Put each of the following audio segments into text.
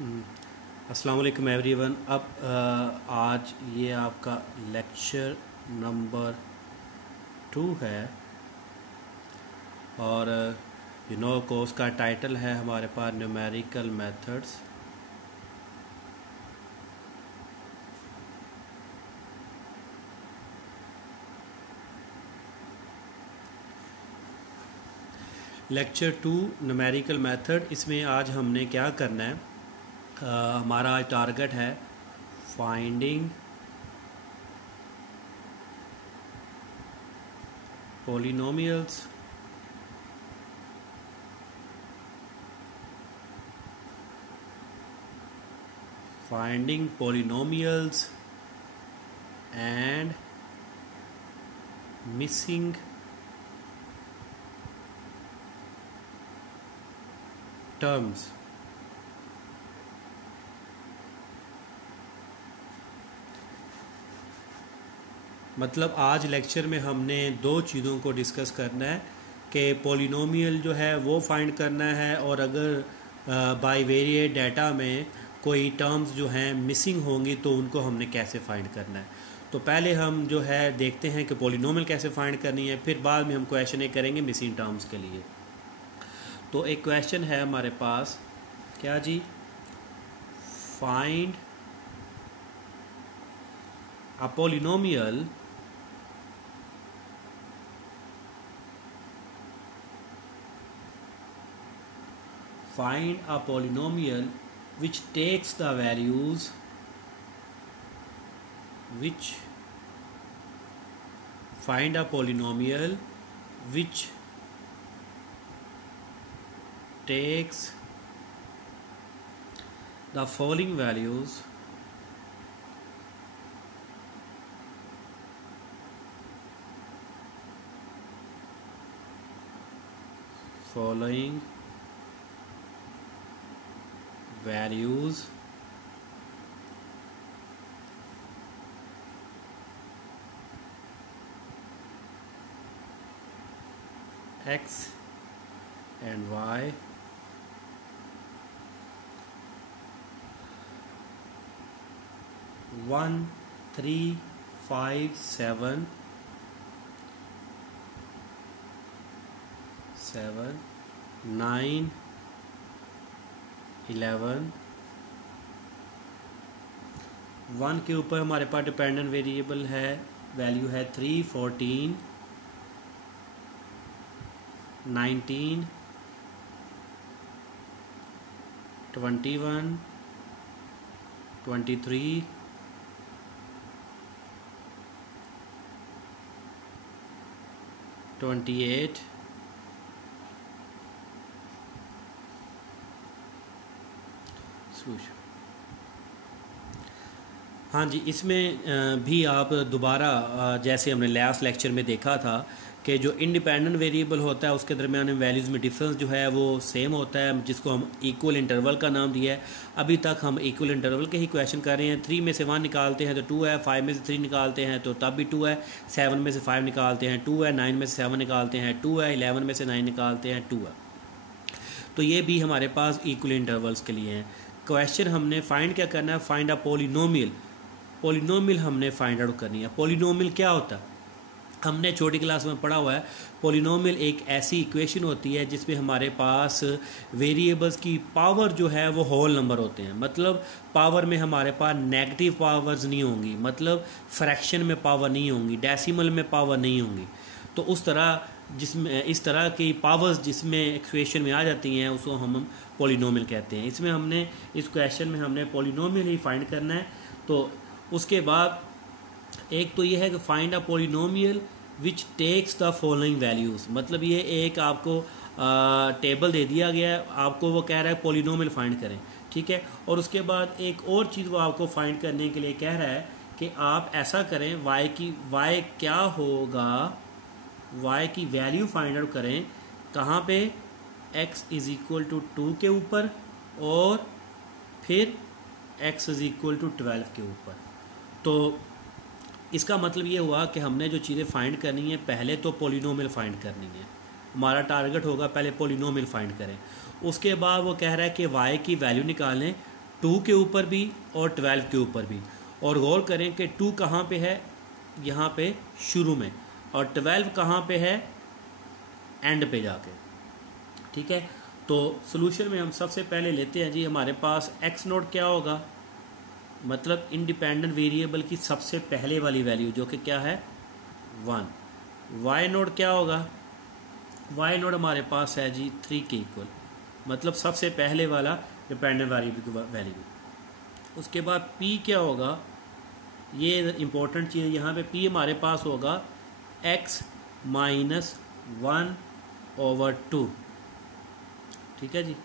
अस्सलाम वालेकुम एवरीवन। अब आज ये आपका लेक्चर नंबर 2 है और कोर्स का टाइटल है हमारे पास numerical methods. Lecture 2 numerical method. इसमें आज हमने क्या करना है, हमारा टारगेट है finding polynomials and missing terms। मतलब आज लेक्चर में हमने दो चीज़ों को डिस्कस करना है कि पॉलिनोमियल जो है वो फाइंड करना है, और अगर बाय वेरिएट डाटा में कोई टर्म्स जो हैं मिसिंग होंगी तो उनको हमने कैसे फाइंड करना है। तो पहले हम जो है देखते हैं कि पॉलिनोमियल कैसे फाइंड करनी है, फिर बाद में हम क्वेश्चन एक करेंगे मिसिंग टर्म्स के लिए। तो एक क्वेश्चन है हमारे पास, क्या जी, find a polynomial which takes the values find a polynomial which takes the following values x and y, 1, 3, 5, 7, 9, 11। 1 के ऊपर हमारे पास डिपेंडेंट वेरिएबल है, वैल्यू है 3, 14, 19, 21, 23, 28, हाँ जी। इसमें भी आप दोबारा जैसे हमने लास्ट लेक्चर में देखा था कि जो इंडिपेंडेंट वेरिएबल होता है उसके दरमियान में वैल्यूज़ में डिफरेंस जो है वो सेम होता है, जिसको हम इक्वल इंटरवल का नाम दिया है। अभी तक हम इक्वल इंटरवल के ही क्वेश्चन कर रहे हैं। 3 में से 1 निकालते हैं तो 2 है, 5 में से 3 निकालते हैं तो तब भी 2 है, 7 में से 5 निकालते हैं 2 है, 9 में से 7 निकालते हैं 2 है, 11 में से 9 निकालते हैं 2 है। तो ये भी हमारे पास इक्वल इंटरवल्स के लिए हैं। क्वेश्चन हमने फाइंड क्या करना है, फाइंड अ पॉलिनोमियल हमने फाइंड आउट करनी है। पॉलिनोमियल क्या होता है, हमने छोटी क्लास में पढ़ा हुआ है। पॉलिनोमियल एक ऐसी इक्वेशन होती है जिसमें हमारे पास वेरिएबल्स की पावर जो है वो होल नंबर होते हैं। मतलब पावर में हमारे पास नेगेटिव पावर्स नहीं होंगी, मतलब फ्रैक्शन में पावर नहीं होंगी, डेसिमल में पावर नहीं होंगी। तो उस तरह जिसमें इस तरह की पावर्स जिसमें इक्वेशन में आ जाती हैं उसको हम पॉलिनोमियल कहते हैं। इसमें हमने इस क्वेश्चन में हमने पॉलिनोमियल ही फाइंड करना है। तो उसके बाद एक तो ये है कि find a polynomial which takes the following values. मतलब ये एक आपको टेबल दे दिया गया है, आपको वो कह रहा है पॉलिनोमियल फाइंड करें, ठीक है। और उसके बाद एक और चीज़ वो आपको फाइंड करने के लिए कह रहा है कि आप ऐसा करें, y क्या होगा, y की वैल्यू फाइंड आउट करें कहाँ पे, x इज़ इक्वल टू 2 के ऊपर और फिर x इज़ इक्वल टू 12 के ऊपर। तो इसका मतलब ये हुआ कि हमने जो चीज़ें फाइंड करनी है, पहले तो पॉलिनोमियल फाइंड करनी है। हमारा टारगेट होगा पहले पॉलिनोमियल फाइंड करें। उसके बाद वो कह रहा है कि y की वैल्यू निकालें 2 के ऊपर भी और 12 के ऊपर भी। और गौर करें कि 2 कहाँ पे है, यहाँ पे शुरू में, और 12 कहाँ पे है, एंड पे जाके। ठीक है, तो सोल्यूशन में हम सबसे पहले लेते हैं जी, हमारे पास एक्स नोट क्या होगा, मतलब इंडिपेंडेंट वेरिएबल की सबसे पहले वाली वैल्यू जो कि क्या है 1। वाई नोट क्या होगा, वाई नोट हमारे पास है जी 3 के इक्वल, मतलब सबसे पहले वाला डिपेंडेंट वेरिएबल की वैल्यू। उसके बाद पी क्या होगा, ये इंपॉर्टेंट चीज़ है, यहाँ पे पी हमारे पास होगा x माइनस 1/2। ठीक है जी,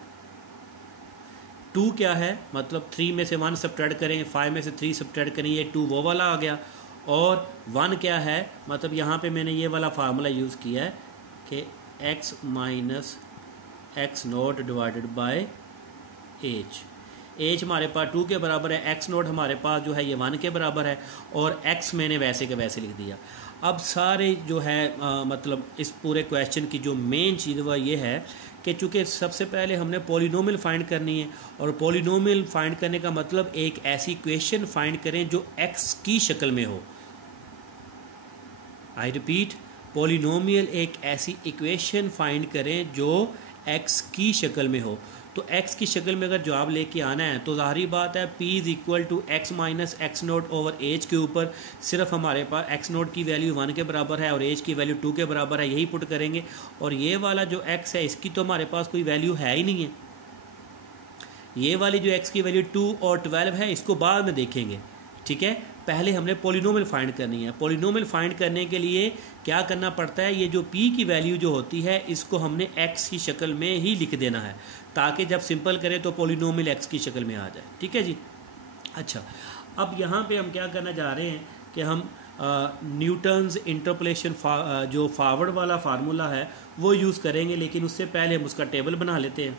2 क्या है, मतलब 3 में से 1 सब्ट्रैक्ट करें, 5 में से 3 सब्ट्रैक्ट करें, ये 2 वो वाला आ गया। और 1 क्या है, मतलब यहाँ पे मैंने ये वाला फार्मूला यूज़ किया है कि x minus x note divided by H हमारे पास 2 के बराबर है, एक्स नोट हमारे पास जो है ये 1 के बराबर है, और x मैंने वैसे के वैसे लिख दिया। अब सारे जो है मतलब इस पूरे क्वेश्चन की जो मेन चीज़ वह ये है कि चूँकि सबसे पहले हमने पॉलिनोमियल फाइंड करनी है, और पॉलिनोमियल फाइंड करने का मतलब एक ऐसी इक्वेशन फाइंड करें जो x की शक्ल में हो। आई रिपीट, पॉलिनोमियल एक ऐसी इक्वेशन फाइंड करें जो x की शक्ल में हो। तो x की शक्ल में अगर जवाब लेके आना है तो ज़ाहिर बात है p is equal to x minus x nought over h के ऊपर सिर्फ हमारे पास x नोट की वैल्यू 1 के बराबर है और एज की वैल्यू 2 के बराबर है, यही पुट करेंगे। और ये वाला जो x है इसकी तो हमारे पास कोई वैल्यू है ही नहीं है, ये वाली जो x की वैल्यू 2 और 12 है इसको बाद में देखेंगे। ठीक है, पहले हमने पॉलिनोमियल फाइंड करनी है। पॉलिनोमियल फाइंड करने के लिए क्या करना पड़ता है, ये जो p की वैल्यू जो होती है इसको हमने x की शक्ल में ही लिख देना है, ताकि जब सिंपल करें तो पॉलिनोमियल x की शक्ल में आ जाए। ठीक है जी। अच्छा, अब यहाँ पे हम क्या करना चाह रहे हैं कि हम न्यूटन्स इंटरपोलेशन जो फॉरवर्ड वाला फार्मूला है वो यूज़ करेंगे, लेकिन उससे पहले हम उसका टेबल बना लेते हैं।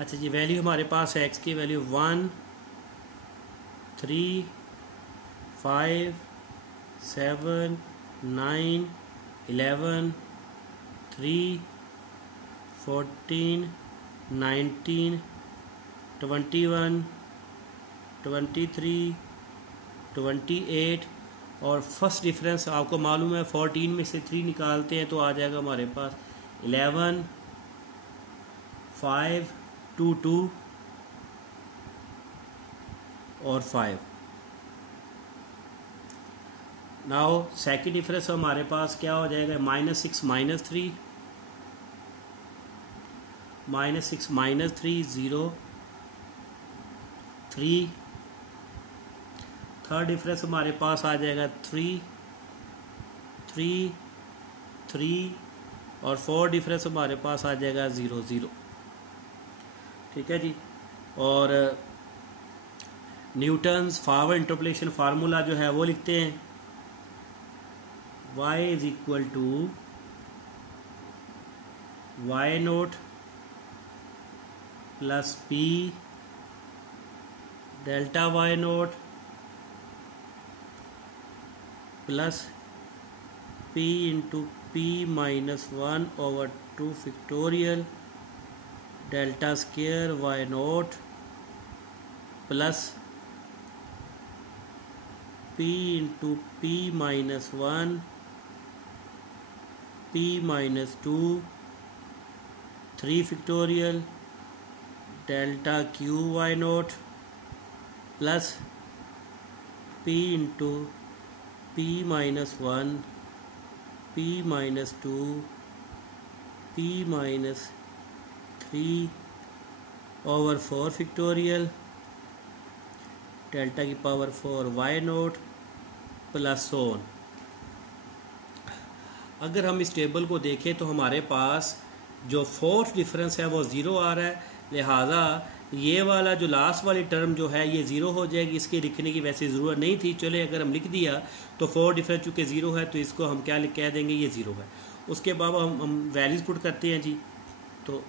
अच्छा जी, वैल्यू हमारे पास है x की वैल्यू 1, 3, 5, 7, 9, 11, 3, 14, 19, 21, 23, 28, और फर्स्ट डिफरेंस आपको मालूम है 14 में से 3 निकालते हैं तो आ जाएगा हमारे पास 11, 5, 2, 2 और 5। नाउ सेकेंड डिफरेंस हमारे पास क्या हो जाएगा, -6 -3, -6 -3 0, 3। थर्ड डिफरेंस हमारे पास आ जाएगा 3, 3, 3, और फोर्थ डिफरेंस हमारे पास आ जाएगा 0, 0। ठीक है जी। और न्यूटन्स फॉरवर्ड इंटरपोलेशन फार्मूला जो है वो लिखते हैं, y is equal to Y naught plus p delta Y naught plus p into p minus 1/2 factorial delta square Y naught plus p into p minus 1 p minus 2 3 factorial delta cube Y naught plus p into p minus 1 p minus 2 p minus 3/4 factorial delta की power 4 Y naught plus on. अगर हम इस table को देखें तो हमारे पास जो fourth difference है वो ज़ीरो आ रहा है, लिहाजा ये वाला जो लास्ट वाली टर्म जो है ये ज़ीरो हो जाएगी। इसके लिखने की वैसे ज़रूरत नहीं थी, चले अगर हम लिख दिया तो फोर डिफरेंस चूँकि ज़ीरो है तो इसको हम क्या कह देंगे, ये ज़ीरो है। उसके बाद हम वैल्यूज़ पुट करते हैं जी। तो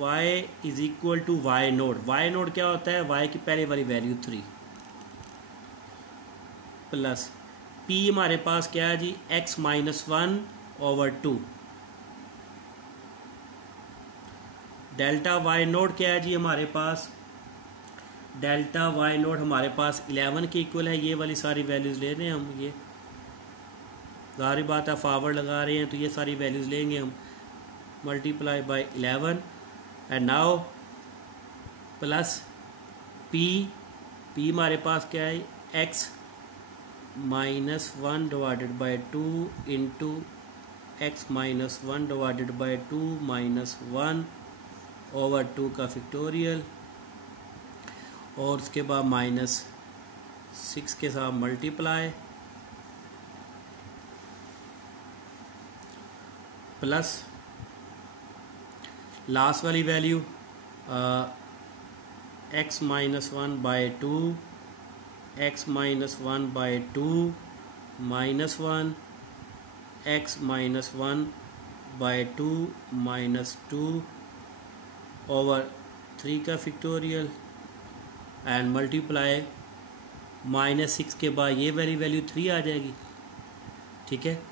y is equal to Y nought. Y nought क्या होता है, y की पहले वाली वैल्यू 3 प्लस p हमारे पास क्या है जी, x minus 1/2। Delta Y nought क्या है जी हमारे पास, डेल्टा वाई नोट हमारे पास 11 के इक्वल है। ये वाली सारी वैल्यूज़ ले रहे हैं हम, ये ज़ाहिर बात है फॉरवर्ड लगा रहे हैं तो ये सारी वैल्यूज़ लेंगे हम, multiply by 11 and now plus P हमारे पास क्या है, x minus 1/2 into x minus 1/2 minus 1/2 का फैक्टोरियल, और उसके बाद -6 के साथ मल्टीप्लाई प्लस लास्ट वाली value x minus 1/2 x minus 1/2 minus 1 x minus 1/2 minus 2/3 का फैक्टोरियल एंड मल्टीप्लाई -6 के बाद ये वैल्यू 3 आ जाएगी। ठीक है,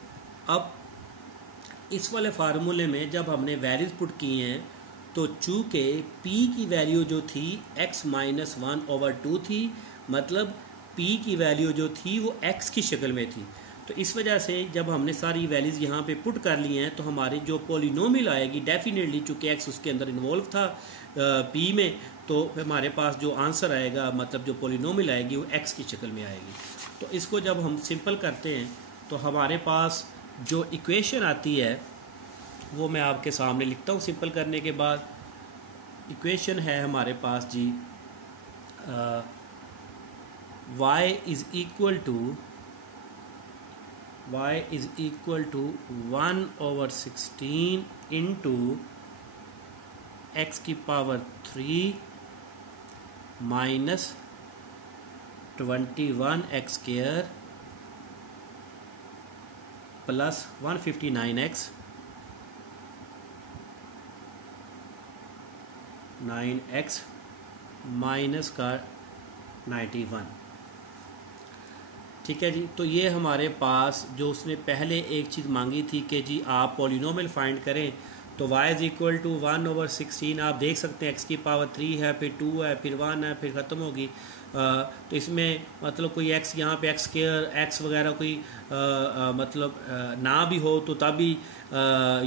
अब इस वाले फार्मूले में जब हमने वैल्यूज़ पुट की हैं तो चूँकि p की वैल्यू जो थी x माइनस 1/2 थी, मतलब p की वैल्यू जो थी वो x की शक्ल में थी। तो इस वजह से जब हमने सारी वैल्यूज़ यहाँ पे पुट कर ली हैं तो हमारी जो पॉलिनोमियल आएगी डेफिनेटली, चूँकि x उसके अंदर इन्वॉल्व था p में, तो हमारे पास जो आंसर आएगा, मतलब जो पॉलिनोमियल आएगी वो x की शक्ल में आएगी। तो इसको जब हम सिंपल करते हैं तो हमारे पास जो इक्वेशन आती है वो मैं आपके सामने लिखता हूँ। सिंपल करने के बाद इक्वेशन है हमारे पास जी y is equal to 1/16 into X की power 3 minus 21x² plus 159x 9x minus का 91। ठीक है जी, तो ये हमारे पास जो उसने पहले एक चीज़ मांगी थी कि जी आप पॉलिनोमियल फाइंड करें, तो y इज़ इक्वल टू 1/16 आप देख सकते हैं, x की पावर 3 है, फिर 2 है, फिर 1 है, फिर ख़त्म होगी। तो इसमें मतलब कोई x यहाँ पे x² x वगैरह कोई मतलब ना भी हो तो तब भी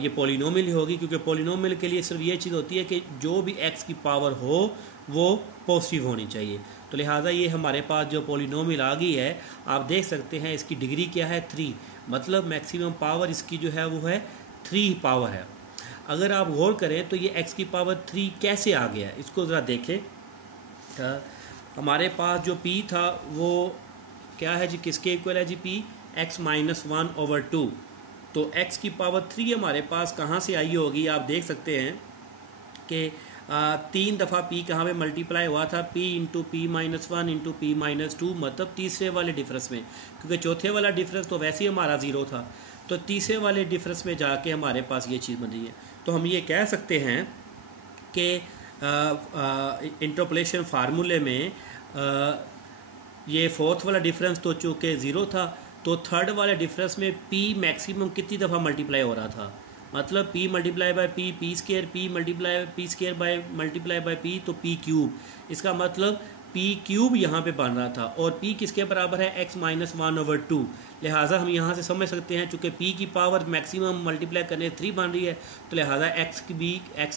ये पॉलिनोमियल ही होगी, क्योंकि पॉलिनोमियल के लिए सिर्फ ये चीज़ होती है कि जो भी x की पावर हो वो पॉजिटिव होनी चाहिए। तो लिहाजा ये हमारे पास जो पॉलिनोमियल आ गई है, आप देख सकते हैं इसकी डिग्री क्या है 3, मतलब मैक्सिमम पावर इसकी जो है वो है 3 पावर है। अगर आप गौर करें तो ये x की पावर 3 कैसे आ गया है, इसको ज़रा देखें। हमारे पास जो p था वो क्या है जी, किसके इक्वल है जी, p x माइनस 1/2। तो x की पावर 3 हमारे पास कहाँ से आई होगी, आप देख सकते हैं कि 3 दफ़ा p कहाँ पे मल्टीप्लाई हुआ था, p into p minus 1 into p minus 2, मतलब तीसरे वाले डिफरेंस में, क्योंकि चौथे वाला डिफरेंस तो वैसे ही हमारा 0 था, तो तीसरे वाले डिफरेंस में जाके हमारे पास ये चीज़ बन रही है। तो हम ये कह सकते हैं कि इंटरपोलेशन फार्मूले में ये फोर्थ वाला डिफरेंस तो चूँकि 0 था, तो थर्ड वाले डिफरेंस में p मैक्सिमम कितनी दफ़ा मल्टीप्लाई हो रहा था, मतलब p multiply by p, p² p multiply p² by multiply by p, तो p³। इसका मतलब p³ यहाँ पे बन रहा था, और p किसके बराबर है, x माइनस 1/2। लिहाजा हम यहाँ से समझ सकते हैं चूँकि p की पावर मैक्सिमम मल्टीप्लाई करने 3 बन रही है, तो लिहाजा x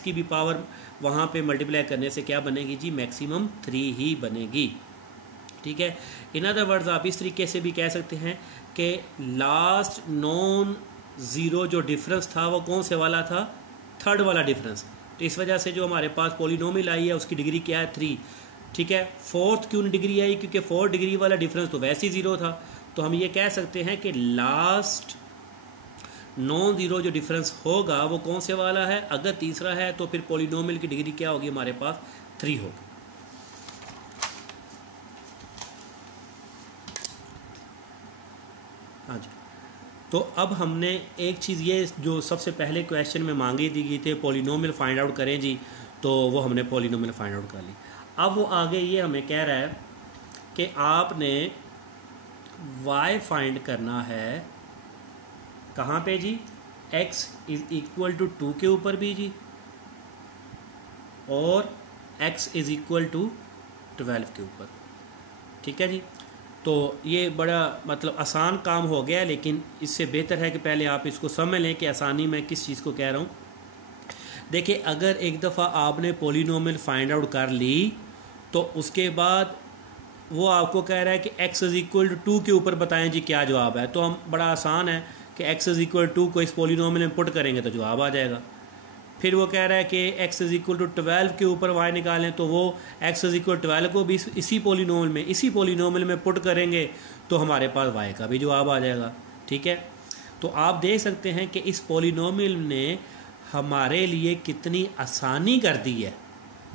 की भी पावर वहाँ पे मल्टीप्लाई करने से क्या बनेगी जी, मैक्सिमम 3 ही बनेगी। ठीक है, इन अदर वर्ड्स आप इस तरीके से भी कह सकते हैं कि लास्ट नॉन ज़ीरो जो डिफरेंस था वो कौन से वाला था, थर्ड वाला डिफरेंस। तो इस वजह से जो हमारे पास पॉलिनोमियल आई है उसकी डिग्री क्या है 3। ठीक है। फोर्थ क्यों डिग्री आई, क्योंकि 4 डिग्री वाला डिफरेंस तो वैसे ही ज़ीरो था। तो हम ये कह सकते हैं कि लास्ट नॉन ज़ीरो जो डिफरेंस होगा वो कौन से वाला है। अगर तीसरा है तो फिर पॉलिनोमियल की डिग्री क्या होगी, हमारे पास 3 होगी। हाँ जी। तो अब हमने एक चीज़ ये जो सबसे पहले क्वेश्चन में मांगी दी गई थी पॉलिनोमियल फाइंड आउट करें जी, तो वो हमने पॉलिनोमियल फाइंड आउट कर ली। अब वो आगे ये हमें कह रहा है कि आपने y फाइंड करना है कहाँ पे जी, x इज़ इक्वल टू 2 के ऊपर भी जी, और x इज़ इक्वल टू 12 के ऊपर। ठीक है जी। तो ये बड़ा मतलब आसान काम हो गया, लेकिन इससे बेहतर है कि पहले आप इसको समझ लें कि आसानी में किस चीज़ को कह रहा हूँ। देखिए, अगर एक दफ़ा आपने पॉलिनोमियल फाइंड आउट कर ली तो उसके बाद वो आपको कह रहा है कि x इज़ इक्वल टू 2 के ऊपर बताएं जी क्या जवाब है। तो हम बड़ा आसान है कि x इज़ इक्वल टू 2 को इस पॉलिनोमियल में पुट करेंगे तो जवाब आ जाएगा। फिर वो कह रहा है कि x इज़ इक्वल टू 12 के ऊपर y निकालें, तो वो x इज़ इक्वल 12 को भी इसी पॉलिनोमियल में पुट करेंगे तो हमारे पास y का भी जवाब आ जाएगा। ठीक है। तो आप देख सकते हैं कि इस पॉलिनोमियल ने हमारे लिए कितनी आसानी कर दी है,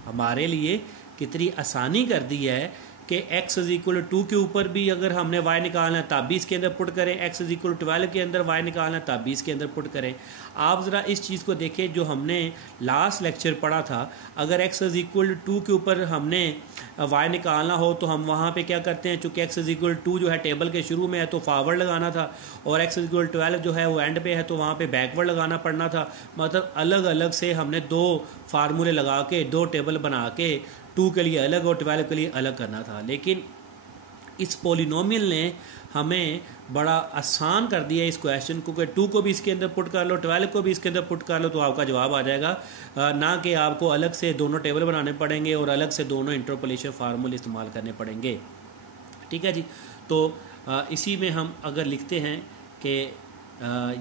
हमारे लिए कितनी आसानी कर दी है कि x इज़ इक्वल टू 2 के ऊपर भी अगर हमने y निकालना है तब भी इसके अंदर पुट करें, x इज़ इक्वल टू 12 के अंदर y निकालना है तब भी इसके अंदर पुट करें। आप ज़रा इस चीज़ को देखें जो हमने लास्ट लेक्चर पढ़ा था। अगर x इज़ इक्वल टू 2 के ऊपर हमने y निकालना हो तो हम वहाँ पे क्या करते हैं, चूँकि x इज़ इक्वल टू जो है टेबल के शुरू में है तो फॉरवर्ड लगाना था, और x इज़ इक्वल 12 जो है वो एंड पे है तो वहाँ पे बैकवर्ड लगाना पड़ना था। मतलब अलग अलग से हमने 2 फार्मूले लगा के 2 टेबल बना के 2 के लिए अलग और 12 के लिए अलग करना था। लेकिन इस पॉलिनोमियल ने हमें बड़ा आसान कर दिया इस क्वेश्चन को कि 2 को भी इसके अंदर पुट कर लो, 12 को भी इसके अंदर पुट कर लो तो आपका जवाब आ जाएगा, ना कि आपको अलग से दोनों टेबल बनाने पड़ेंगे और अलग से दोनों इंटरपोलेशन फार्मूले इस्तेमाल करने पड़ेंगे। ठीक है जी। तो इसी में हम अगर लिखते हैं कि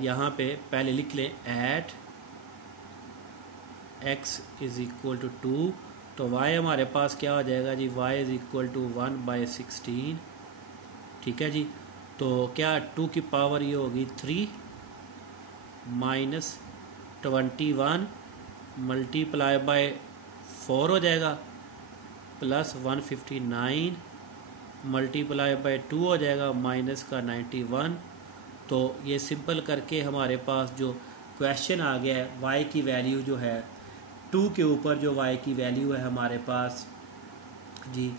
यहाँ पे पहले लिख लें at x is equal to 2, तो y हमारे पास क्या हो जाएगा जी, y इज़ इक्वल टू 1/16। ठीक है जी। तो क्या 2 की पावर ये होगी 3 माइनस 21 मल्टीप्लाई बाय 4 हो जाएगा, प्लस 159 मल्टीप्लाई बाय 2 हो जाएगा, माइनस का 91। तो ये सिंपल करके हमारे पास जो क्वेश्चन आ गया है y की वैल्यू जो है 2 के ऊपर जो y की वैल्यू है हमारे पास जी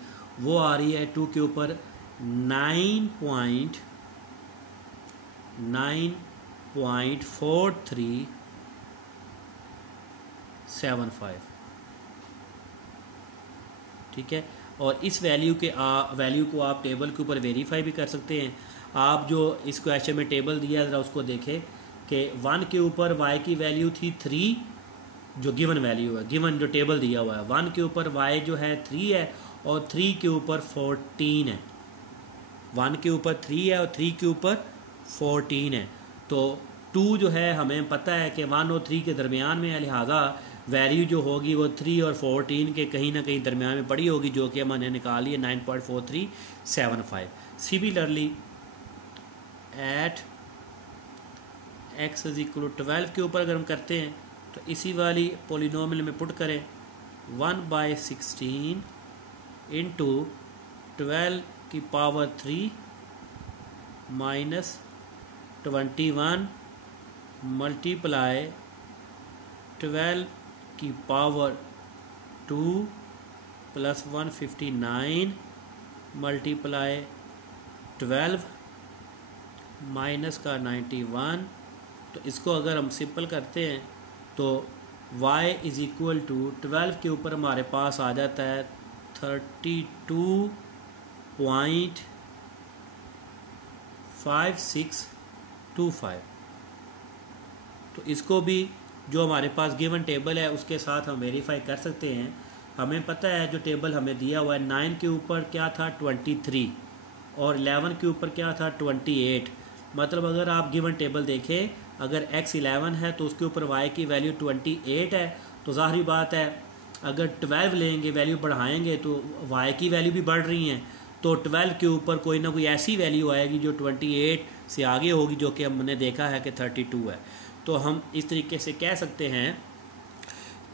वो आ रही है 2 के ऊपर 9.4375। ठीक है। और इस वैल्यू को आप टेबल के ऊपर वेरीफाई भी कर सकते हैं। आप जो इस क्वेश्चन में टेबल दिया ज़रा उसको देखें कि 1 के ऊपर y की वैल्यू थी 3, जो गिवन वैल्यू है, गिवन जो टेबल दिया हुआ है, 1 के ऊपर y जो है 3 है और 3 के ऊपर 14 है। 1 के ऊपर 3 है और 3 के ऊपर 14 है। तो 2 जो है हमें पता है कि 1 और 3 के दरमियान में है, लिहाजा वैल्यू जो होगी वो 3 और 14 के कहीं ना कहीं दरमियान में पड़ी होगी, जो कि हमने निकाली है 9.4375। Similarly at x is equal to 12 के ऊपर अगर हम करते हैं तो इसी वाली पॉलिनोमियल में पुट करें 1/16 इंटू 12 की पावर 3 माइनस 21 मल्टीप्लाई 12 की पावर 2 प्लस 159 मल्टीप्लाई 12 माइनस का 91। तो इसको अगर हम सिंपल करते हैं तो y इज़ इक्वल टू 12 के ऊपर हमारे पास आ जाता है 32.5625। तो इसको भी जो हमारे पास गिवन टेबल है उसके साथ हम वेरीफाई कर सकते हैं। हमें पता है जो टेबल हमें दिया हुआ है 9 के ऊपर क्या था 23 और 11 के ऊपर क्या था 28। मतलब अगर आप गिवन टेबल देखें, अगर x 11 है तो उसके ऊपर y की वैल्यू 28 है, तो ज़ाहिरी बात है अगर 12 लेंगे, वैल्यू बढ़ाएंगे तो y की वैल्यू भी बढ़ रही हैं, तो 12 के ऊपर कोई ना कोई ऐसी वैल्यू आएगी जो 28 से आगे होगी, जो कि हमने देखा है कि 32 है। तो हम इस तरीके से कह सकते हैं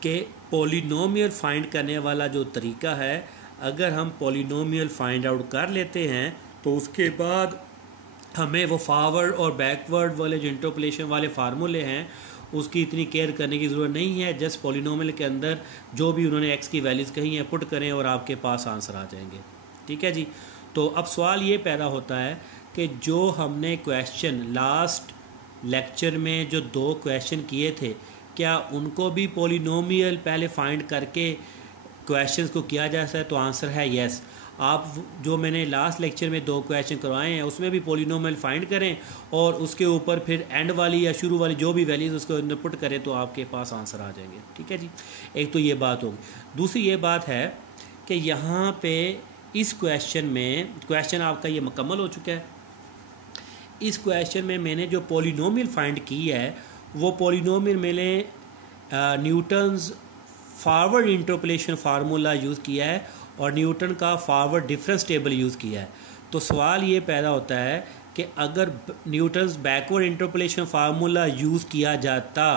कि पॉलिनोमियल फाइंड करने वाला जो तरीका है, अगर हम पॉलिनोमियल फाइंड आउट कर लेते हैं तो उसके बाद हमें वो फॉरवर्ड और बैकवर्ड वाले जो इंटरपोलेशन वाले फार्मूले हैं उसकी इतनी केयर करने की ज़रूरत नहीं है। जस्ट पॉलिनोमियल के अंदर जो भी उन्होंने एक्स की वैल्यूज़ कही हैं पुट करें और आपके पास आंसर आ जाएंगे। ठीक है जी। तो अब सवाल ये पैदा होता है कि जो हमने क्वेश्चन लास्ट लेक्चर में जो 2 क्वेश्चन किए थे, क्या उनको भी पॉलिनोमियल पहले फाइंड करके क्वेश्चंस को किया जा सकता है? तो आंसर है यस। आप जो मैंने लास्ट लेक्चर में 2 क्वेश्चन करवाए हैं उसमें भी पॉलिनोमियल फाइंड करें और उसके ऊपर फिर एंड वाली या शुरू वाली जो भी वैल्यूज़ उसको अंदर पुट करें तो आपके पास आंसर आ जाएंगे। ठीक है जी। एक तो ये बात होगी। दूसरी ये बात है कि यहाँ पे इस क्वेश्चन में, क्वेश्चन आपका ये मुकम्मल हो चुका है। इस क्वेश्चन में मैंने जो पॉलिनोमियल फाइंड की है वो पॉलिनोमियल मैंने Newton's forward interpolation formula use किया है और न्यूटन का फॉरवर्ड डिफरेंस टेबल यूज़ किया है। तो सवाल ये पैदा होता है कि अगर Newton's backward interpolation formula use किया जाता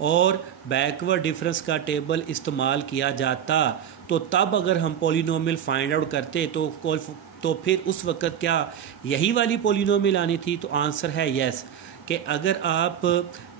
और बैकवर्ड डिफरेंस का टेबल इस्तेमाल किया जाता तो तब अगर हम पॉलिनोमियल फाइंड आउट करते तो फिर उस वक़्त क्या यही वाली पॉलिनोमियल आनी थी? तो आंसर है यस, कि अगर आप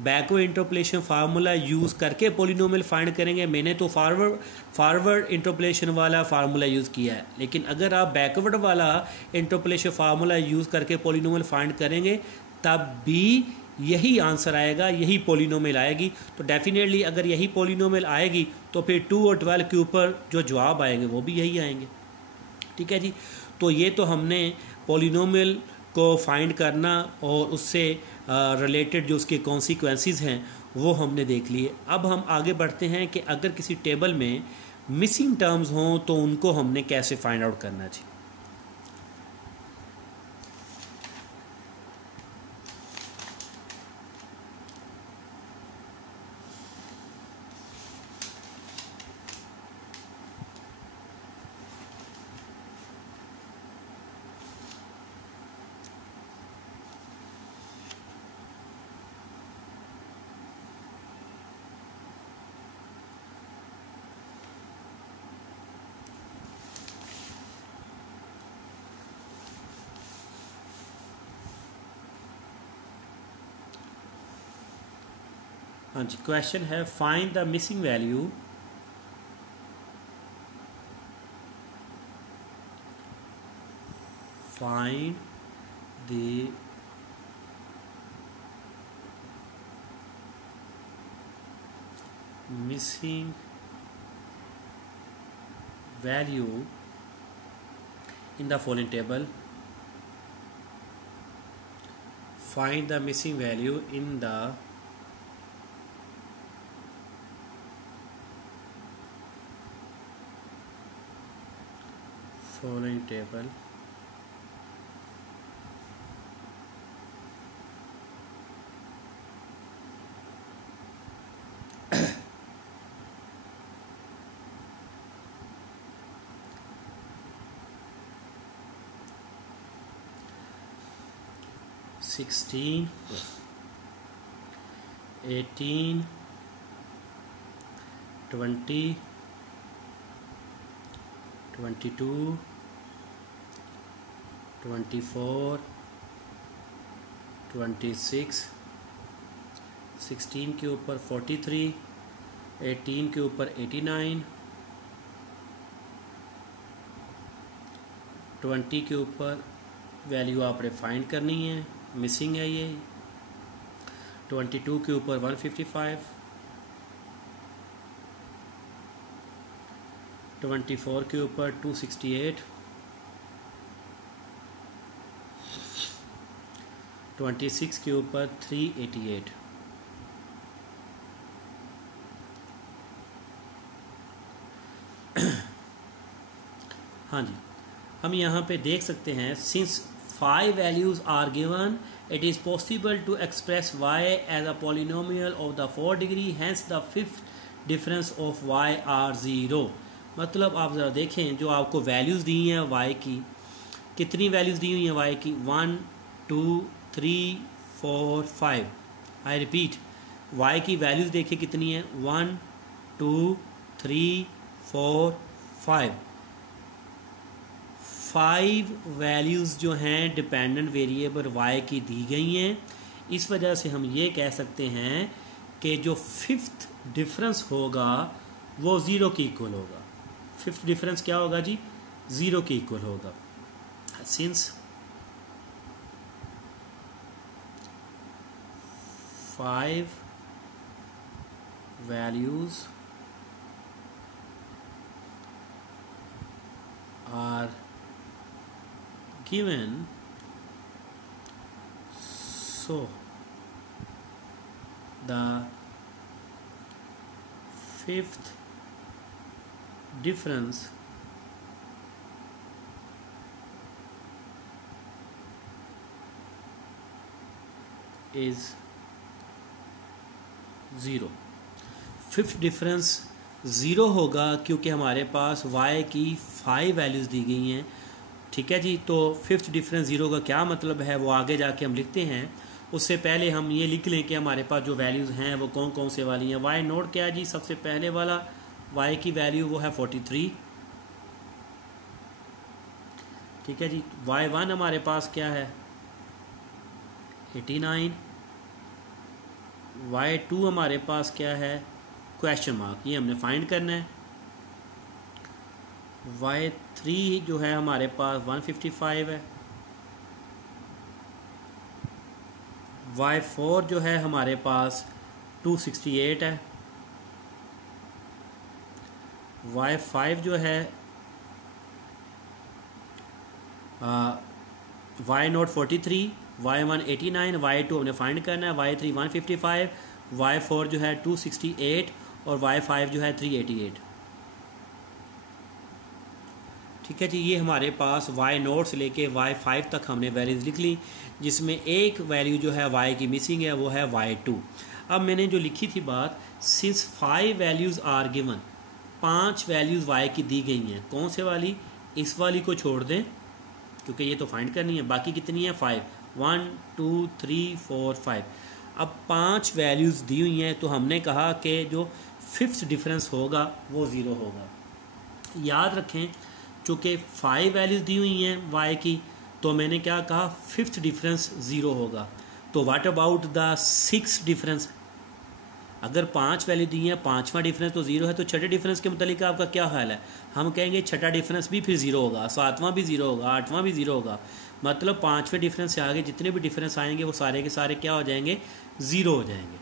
बैकवर्ड इंटरपोलेशन फार्मूला यूज़ करके पॉलिनोमियल फाइंड करेंगे, मैंने तो फॉरवर्ड इंटरपोलेशन वाला फार्मूला यूज़ किया है, लेकिन अगर आप बैकवर्ड वाला इंटरपोलेशन फार्मूला यूज़ करके पॉलिनोमियल फाइंड करेंगे तब भी यही आंसर आएगा, यही पॉलिनोमियल आएगी। तो डेफिनेटली अगर यही पॉलिनोमियल आएगी तो फिर 2 और 12 के ऊपर जो जवाब आएंगे वो भी यही आएंगे। ठीक है जी। तो ये तो हमने पॉलिनोमियल को फाइंड करना और उससे रिलेटेड जो उसके कॉन्सिक्वेंसेस हैं वो हमने देख लिए। अब हम आगे बढ़ते हैं कि अगर किसी टेबल में मिसिंग टर्म्स हों तो उनको हमने कैसे फाइंड आउट करना चाहिए। हाँ जी, क्वेश्चन है find the missing value find the missing value in the following table. Find the missing value in the following table. (16, 18, 20, 22, 24, 26, 16 के ऊपर 43, 18 के ऊपर 89, 20 के ऊपर वैल्यू आपने फाइंड करनी है, मिसिंग है ये, 22 के ऊपर 155, 24 के ऊपर 268, 26 के ऊपर 388। हाँ जी, हम यहाँ पे देख सकते हैं since 5 values are given, it is possible to express y as a polynomial of the 4th degree, hence the 5th difference of y are zero. मतलब आप ज़रा देखें जो आपको वैल्यूज़ दी हैं वाई की, कितनी वैल्यूज़ दी हुई हैं वाई की, 1 2 3 4 5। आई रिपीट, वाई की वैल्यूज़ देखिए कितनी है, 1 2 3 4 5। 5 वैल्यूज़ जो हैं डिपेंडेंट वेरिएबल वाई की दी गई हैं। इस वजह से हम ये कह सकते हैं कि जो फिफ्थ डिफरेंस होगा वो ज़ीरो की इक्वल होगा। फिफ्थ डिफरेंस क्या होगा जी, ज़ीरो की इक्वल होगा। Since 5 values are given, so the fifth difference is zero. Fifth difference zero होगा क्योंकि हमारे पास y की 5 वैल्यूज़ दी गई हैं। ठीक है जी, तो फिफ्थ डिफरेंस ज़ीरो का क्या मतलब है वो आगे जाके हम लिखते हैं। उससे पहले हम ये लिख लें कि हमारे पास जो वैल्यूज़ हैं वो कौन कौन से वाली हैं। y नोट क्या है जी, सबसे पहले वाला y की वैल्यू वो है 43। ठीक है जी, y1 हमारे पास क्या है, 89। y2 हमारे पास क्या है, क्वेश्चन मार्क, ये हमने फाइंड करना है। y3 जो है हमारे पास 155 है। y4 जो है हमारे पास 268 है। y5 जो है y0 43, y1 89, y2 हमने फाइंड करना है, y3 155, y4 जो है 268 और y5 जो है 388। ठीक है जी, ये हमारे पास y0 से लेके y5 तक हमने वैल्यूज़ लिख ली, जिसमें एक वैल्यू जो है y की मिसिंग है वो है y2। अब मैंने जो लिखी थी बात, since 5 values are given, 5 values y की दी गई हैं, कौन से वाली, इस वाली को छोड़ दें क्योंकि ये तो फाइंड करनी है, बाकी कितनी है 5, 1 2 3 4 5। अब 5 वैल्यूज़ दी हुई हैं तो हमने कहा कि जो फिफ्थ डिफरेंस होगा वो ज़ीरो होगा। याद रखें चूँकि 5 वैल्यूज़ दी हुई हैं y की, तो मैंने क्या कहा, फिफ्थ डिफरेंस ज़ीरो होगा। तो what about the sixth difference, अगर 5 वैल्यू दी हैं, पाँचवा डिफरेंस तो ज़ीरो है, तो छठे डिफरेंस के मुतालिक आपका क्या ख्याल है। हम कहेंगे छठा डिफरेंस भी फिर ज़ीरो होगा, सातवां भी ज़ीरो होगा, आठवां भी ज़ीरो होगा। मतलब 5वें डिफरेंस से आगे जितने भी डिफरेंस आएंगे वो सारे के सारे क्या हो जाएंगे, ज़ीरो हो जाएंगे।